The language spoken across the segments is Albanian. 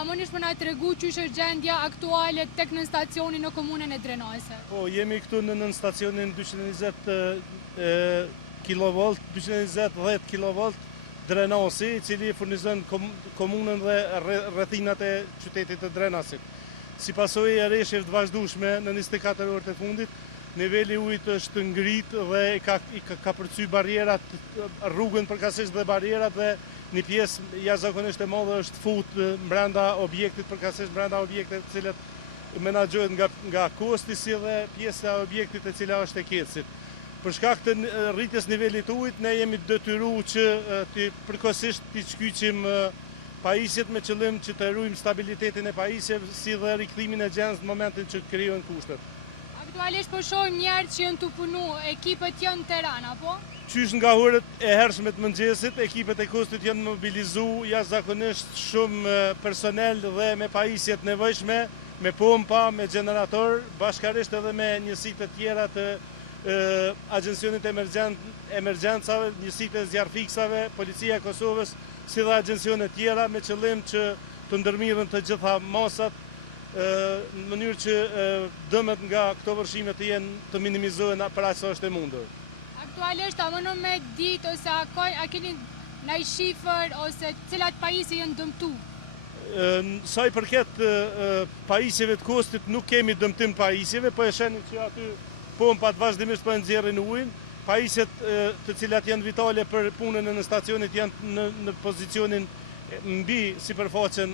a mënish më na tregu çysh është gjendja aktuale tek nën stacionin në komunën e Drenase? Po, jemi këtu në nën stacionin 220 kV, 220 kV Drenasi, i cili furnizon komunën dhe rrethinat e qytetit të Drenasit. Si pasojë e rreshjeve të vazhdueshme në 24 orët e fundit, niveli i ujit është ngrit dhe ka përcy barierat, rrugën përkatësisht dhe barierat, dhe një pjesë jashtëzakonisht e madhe është fut brenda objektit, përkatësisht brenda objektit të cilat menaxhohet nga kosti si dhe pjesa e objektit e cila është e Kecit. Për shkak të rritjes nivelit të ujit, ne jemi detyruar që përkohësisht të shkyqim pajisjet me qëllim që të ruajmë stabilitetin e pajisjeve si dhe rikthimin e gjendjes në momentin që krijohen kushtet. Aktualisht po shohim njerëz që janë të punu, ekipet janë në terren, apo? Qysh nga orët e hershme të mëngjesit, ekipet e kustit janë mobilizuar jashtëzakonisht shumë personel dhe me pajisjet nevojshme, me pompa, me generator, bashkarisht edhe me njësitë të tjera të Agjencionit Emergjencave, njësitë e zjarfiksave, Policia e Kosovës, si dhe agjencionet tjera, me qëllim që të ndërmirën të gjitha masat në mënyrë që dëmet nga këto vërshime të jenë të minimizohen për aq sa është e mundur. Aktualisht a mënon me ditë ose a keni ndaj shifër ose cilat pajisje janë dëmtu? Sa i përket pajisjeve të kostit, nuk kemi dëmtim pajisjeve, po e sheni që aty pompat vazhdimisht po nxjerrin ujin. Pajisjet të cilat janë vitale për punën në stacionit janë në pozicionin mbi sipërfaqen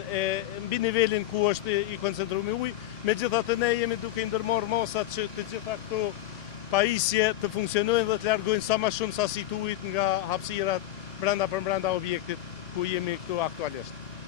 mbi nivelin ku është i koncentruar uji. Megjithatë ne jemi duke i ndërmarrë masat që të gjitha këto pajisje të funksionojnë dhe të largojnë sa më shumë sasi të ujit nga hapësirat brenda objektit ku jemi këtu aktualisht.